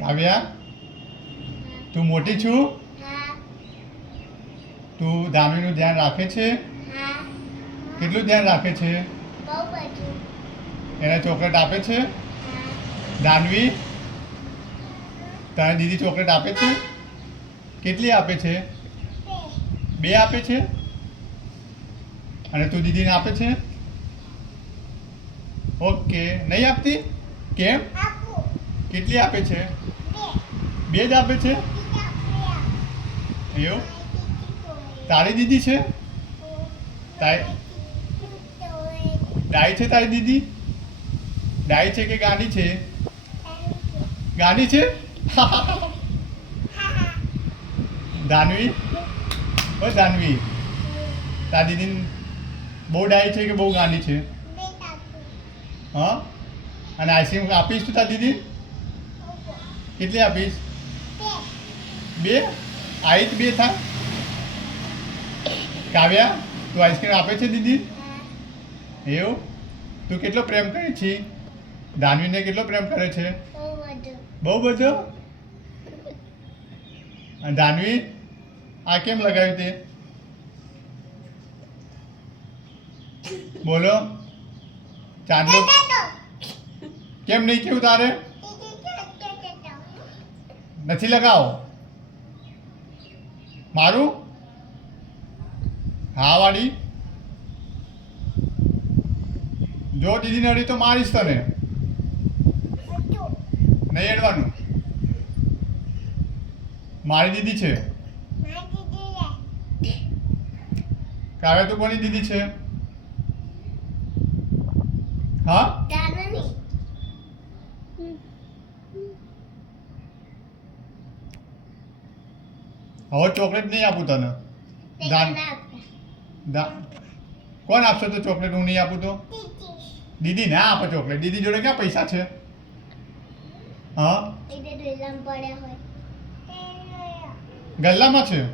કાવ્યા તું મોટી છું તું દાનવીનું ધ્યાન રાખે છે કેટલું ધ્યાન રાખે છે એને ચોકલેટ આપે છે દાનવી તને દીદી ચોકલેટ આપે છે કેટલી આપે છે 2 આપે છે અને તું દીદીને આપે છે ઓકે નહીં આપતી કેમ કેટલી આપે છે 2 જ આપે છે એવું તારી દીદી છે ડાઈ છે તારી દીદી ડાઈ છે કે ગાંડી છે ગાંડી છે દાનવી ઓ દાનવી તારી દીદી બહુ ડાઈ છે કે બહુ ગાંડી છે હા અને આઈસ્ક્રીમ આપીશ તું તારી દીદી કેટલી આપીશ 2 આવી જ 2 થાય કાવ્યા તું આઈસ્ક્રીમ આપે છે દીદી એવું તું કેટલો પ્રેમ કરે છે દાનવીને કેટલો પ્રેમ કરે છે બહુ બધો દાનવી આ કેમ લગાવ્યું તે બોલો ચાંદલો કેમ નહીં કેવું તારે નથી લગાવો મારું હા વાડી જો દીદી નડી તો મારીશ તને નહીં એડવાનું મારી દીદી છે કાવ્યા તું કોની દીદી છે હા હવે ચોકલેટ નહીં આપું તને કોણ આપશે તો ચોકલેટ હું નહીં આપું તો દીદી ના આપે ચોકલેટ દીદી જોડે ક્યાં પૈસા છે હા ગલ્લામાં છે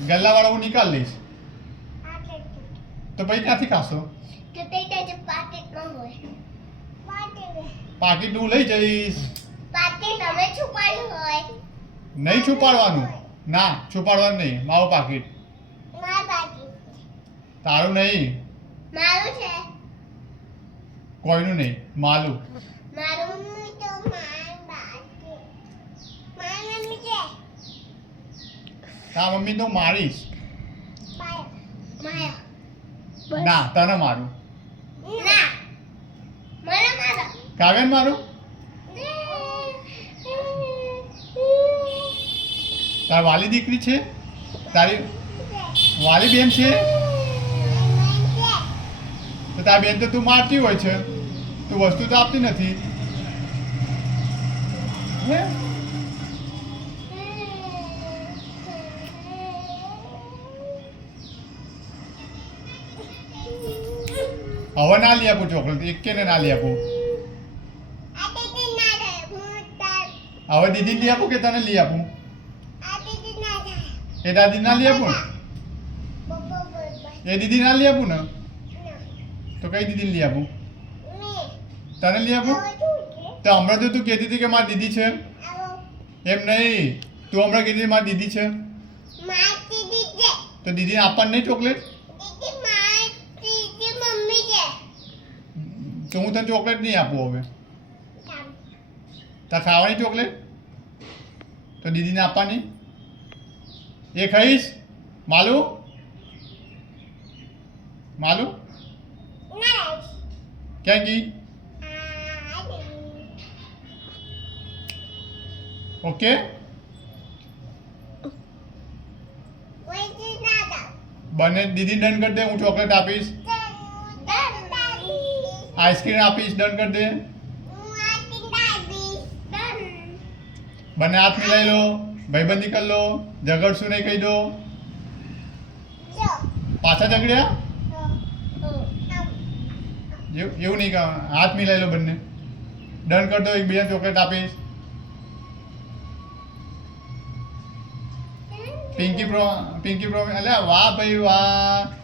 ગલ્લાવાળા હું નિકાલ લઈશ તો પછી ક્યાંથી ખાશો પાકીટ હું લઈ જઈશ નહીં છુપાડવાનું ના છુપાડવાનું નહીં મારું પાકીટ તારું નહીં કોઈનું નહીં માલું તારા મમ્મી તો મારીશ ના તને મારું કાવ્યાને મારું તારી વાલી દીકરી છે તારી વાલી બેન છે તો તારી બેન તો તું મારતી હોય છે તું વસ્તુ તો આપતી નથી હવે ના લઈ આપું ચોકલેટ એકેને ના લઈ આપું હવે દીદી લઈ આપું કે તને લઈ આપું એ દાદી ના લઈ આપું એ દીદી ના લઈ આપું ને તો કઈ દીદી લઈ આપું તને લઈ આપું તો હમણાં તો તું કહેતી હતી કે મારી દીદી છે એમ નહીં તું હમણાં કહેતી મારી દીદી છે તો દીદીને આપવાની નહીં ચોકલેટ તો હું તને ચોકલેટ નહીં આપું હવે તાર ખાવાની ચોકલેટ તો દીદીને આપવાની એ ખાઈશ માલું માલું ક્યાં ગઈ ઓકે બંને દીદી ડન કરી દે હું ચોકલેટ આપીશ આઈસ્ક્રીમ આપીશ ડન કરી દે બંને હાથ મિલાઈ લો ભાઈબંધી કરી લો ઝઘડશું નહીં કહી દો પાછા ઝઘડ્યા એવું નહીં કહો હાથ મિલાઈ લો બંને ડન કરી દો એકબીજાને ચોકલેટ આપીશ પિંકી પ્રો અલ્યા વાહ ભાઈ વાહ